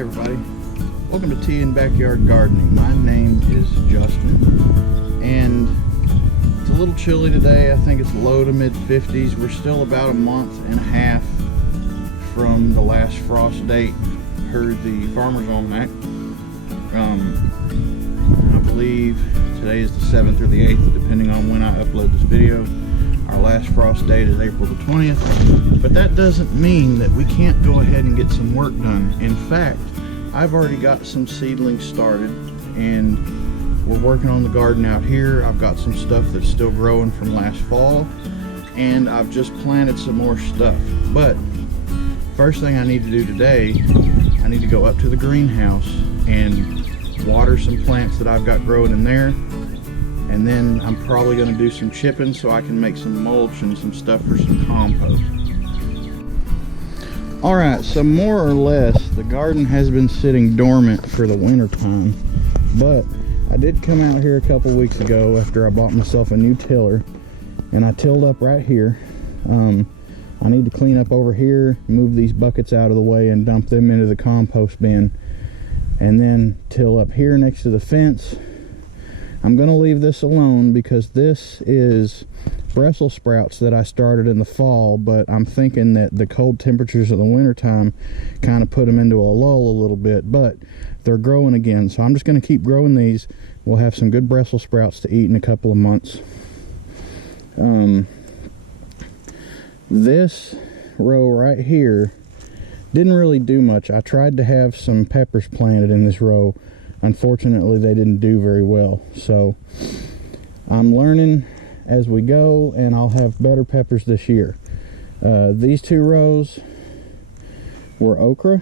everybody, welcome to Tea and Backyard Gardening. My name is Justin, and it's a little chilly today. I think it's low to mid 50s. We're still about a month and a half from the last frost date. Heard the Farmer's Almanac. I believe today is the 7th or the 8th, depending on when I upload this video. Our last frost date is April the 20th, but that doesn't mean that we can't go ahead and get some work done. In fact, I've already got some seedlings started, and we're working on the garden out here. I've got some stuff that's still growing from last fall, and I've just planted some more stuff. But first thing I need to do today, I need to go up to the greenhouse and water some plants that I've got growing in there. And then I'm probably going to do some chipping so I can make some mulch and some stuff for some compost. Alright, so more or less the garden has been sitting dormant for the winter time. But I did come out here a couple weeks ago after I bought myself a new tiller, and I tilled up right here. I need to clean up over here, move these buckets out of the way and dump them into the compost bin. And then till up here next to the fence. I'm going to leave this alone because this is Brussels sprouts that I started in the fall, but I'm thinking that the cold temperatures of the winter time kind of put them into a lull a little bit, but they're growing again. So I'm just going to keep growing these. We'll have some good Brussels sprouts to eat in a couple of months. This row right here didn't really do much. I tried to have some peppers planted in this row. Unfortunately, they didn't do very well. So I'm learning as we go, and I'll have better peppers this year. These two rows were okra,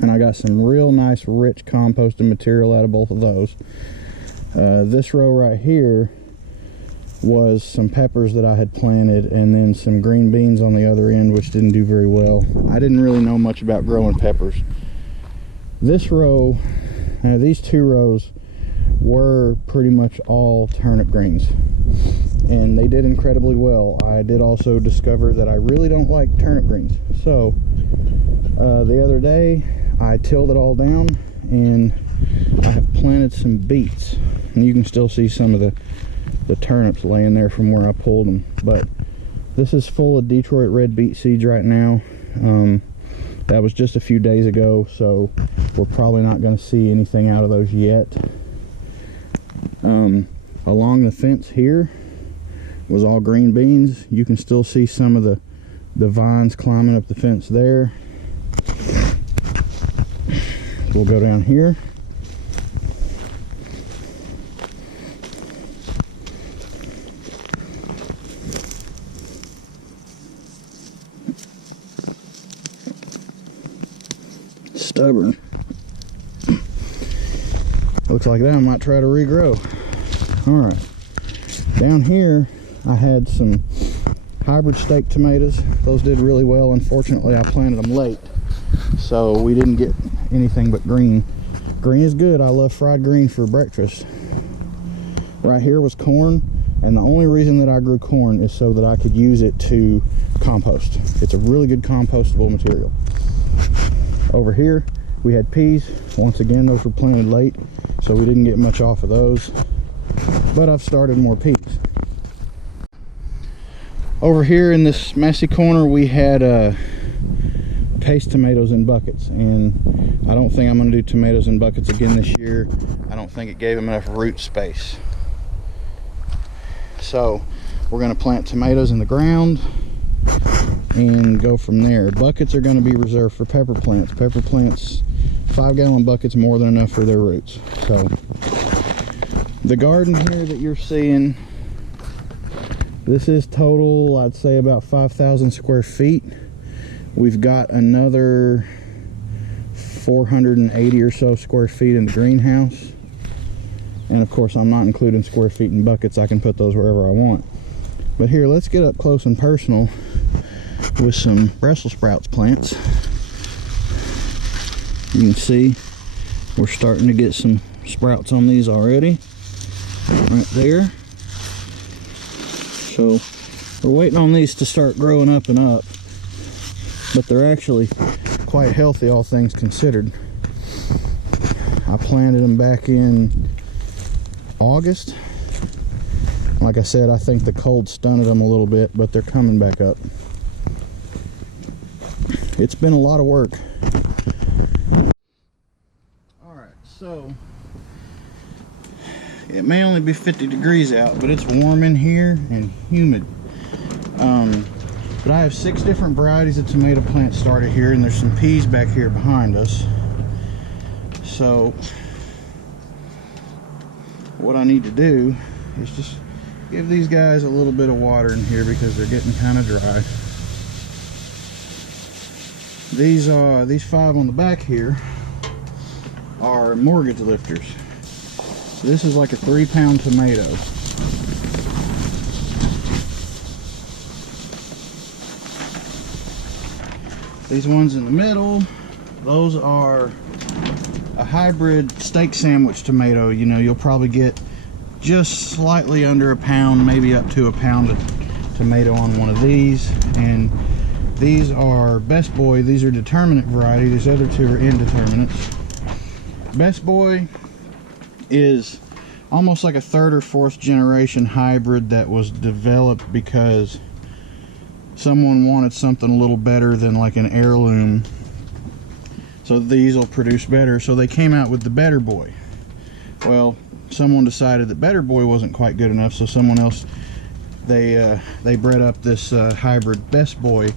and I got some real nice rich composting material out of both of those. This row right here was some peppers that I had planted, and then some green beans on the other end, which didn't do very well. I didn't really know much about growing peppers. This row, these two rows were pretty much all turnip greens, and they did incredibly well. I did also discover that I really don't like turnip greens. So the other day I tilled it all down, and I have planted some beets, and you can still see some of the turnips laying there from where I pulled them. But this is full of Detroit red beet seeds right now. That was just a few days ago, so we're probably not going to see anything out of those yet. Along the fence here was all green beans. You can still see some of the vines climbing up the fence there. We'll go down here. Stubborn. Looks like that might try to regrow. Alright, down here I had some hybrid steak tomatoes. Those did really well. Unfortunately, I planted them late, so we didn't get anything but green. Green is good. I love fried green for breakfast. Right here was corn, and the only reason that I grew corn is so that I could use it to compost. It's a really good compostable material. Over here we had peas. Once again, those were planted late, so we didn't get much off of those, but I've started more peas. Over here in this messy corner we had paste tomatoes in buckets, and I don't think I'm going to do tomatoes in buckets again this year. I don't think it gave them enough root space. So we're going to plant tomatoes in the ground and go from there. Buckets are going to be reserved for pepper plants. Pepper plants, 5-gallon buckets, more than enough for their roots. So the garden here that you're seeing, this is total, I'd say about 5,000 square feet. We've got another 480 or so square feet in the greenhouse, and of course I'm not including square feet in buckets. I can put those wherever I want. But here, let's get up close and personal with some Brussels sprouts plants. You can see we're starting to get some sprouts on these already, right there. So we're waiting on these to start growing up and up, but they're actually quite healthy, all things considered. I planted them back in August. Like I said, I think the cold stunted them a little bit, but they're coming back up. It's been a lot of work. Alright, so it may only be 50 degrees out, but it's warm in here and humid. But I have 6 different varieties of tomato plants started here, and there's some peas back here behind us. So what I need to do is just give these guys a little bit of water in here because they're getting kind of dry. These 5 on the back here are mortgage lifters. So this is like a 3-pound tomato. These ones in the middle, those are a hybrid steak sandwich tomato. You know, you'll probably get just slightly under a pound, maybe up to a pound of tomato on one of these. And these are Best Boy. These are determinate variety. These other 2 are indeterminates. Best Boy is almost like a 3rd or 4th generation hybrid that was developed because someone wanted something a little better than like an heirloom, so these will produce better, so they came out with the Better Boy. Well, someone decided that Better Boy wasn't quite good enough, so someone else, they bred up this hybrid Best Boy.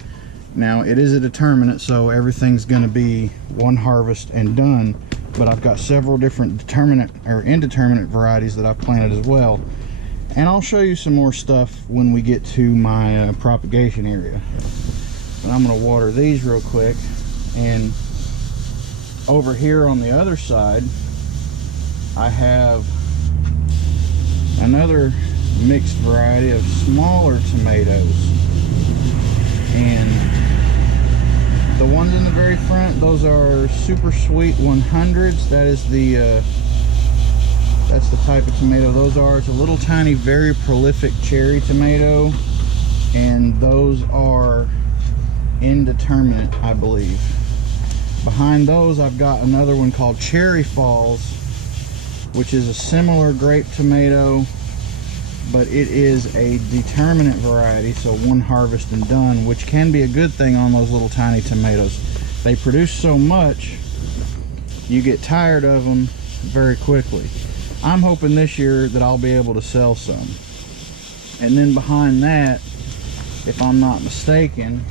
Now it is a determinate, so everything's going to be one harvest and done, but I've got several different determinate or indeterminate varieties that I've planted as well. And I'll show you some more stuff when we get to my propagation area. But I'm going to water these real quick. And over here on the other side, I have another mixed variety of smaller tomatoes. And the ones in the very front, those are Super Sweet 100s. That is that's the type of tomato those are. It's a little tiny, very prolific cherry tomato, and those are indeterminate, I believe. Behind those, I've got another one called Cherry Falls, which is a similar grape tomato, but it is a determinate variety, so one harvest and done, which can be a good thing on those little tiny tomatoes. They produce so much, you get tired of them very quickly. I'm hoping this year that I'll be able to sell some. And then behind that, if I'm not mistaken,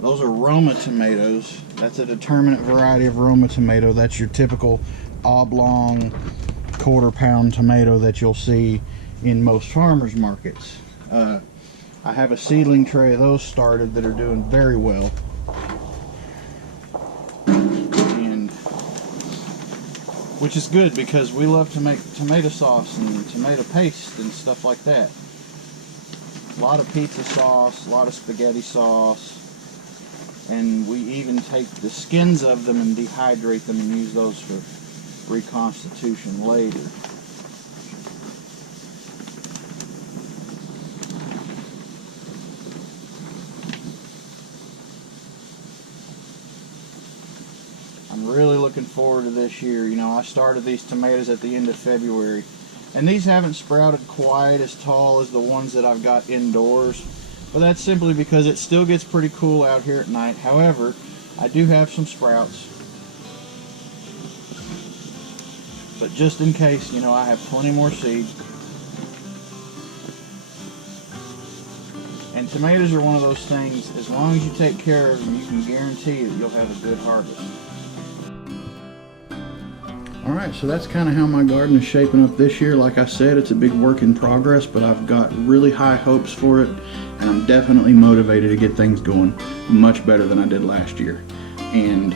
those are Roma tomatoes. That's a determinate variety of Roma tomato. That's your typical oblong quarter-pound tomato that you'll see in most farmers markets. I have a seedling tray of those started that are doing very well. Which is good because we love to make tomato sauce and tomato paste and stuff like that. A lot of pizza sauce, a lot of spaghetti sauce, and we even take the skins of them and dehydrate them and use those for reconstitution later. I'm really looking forward to this year. You know, I started these tomatoes at the end of February, and these haven't sprouted quite as tall as the ones that I've got indoors, but that's simply because it still gets pretty cool out here at night. However, I do have some sprouts, but just in case, you know, I have plenty more seeds. And tomatoes are one of those things, as long as you take care of them, you can guarantee that you'll have a good harvest. Alright, so that's kind of how my garden is shaping up this year. Like I said, it's a big work in progress, but I've got really high hopes for it, and I'm definitely motivated to get things going much better than I did last year. And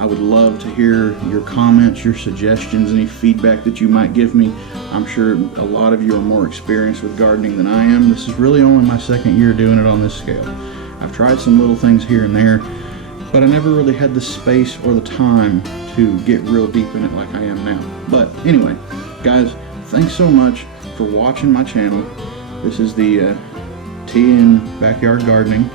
I would love to hear your comments, your suggestions, any feedback that you might give me. I'm sure a lot of you are more experienced with gardening than I am. This is really only my 2nd year doing it on this scale. I've tried some little things here and there, but I never really had the space or the time to get real deep in it like I am now. But anyway, guys, thanks so much for watching my channel. This is the T in Backyard Gardening.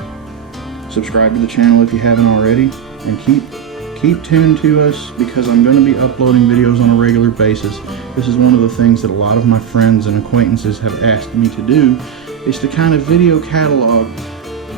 Subscribe to the channel if you haven't already, and keep tuned to us, because I'm going to be uploading videos on a regular basis. This is one of the things that a lot of my friends and acquaintances have asked me to do, is to kind of video catalog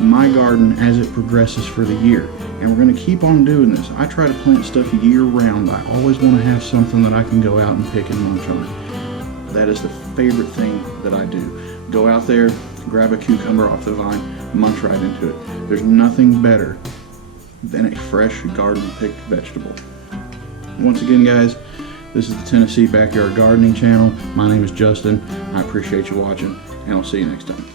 my garden as it progresses for the year. And we're going to keep on doing this. I try to plant stuff year round. I always want to have something that I can go out and pick and munch on. That is the favorite thing that I do. Go out there, grab a cucumber off the vine, munch right into it. There's nothing better than a fresh garden picked vegetable. Once again, guys, this is the Tennessee Backyard Gardening Channel. My name is Justin. I appreciate you watching, and I'll see you next time.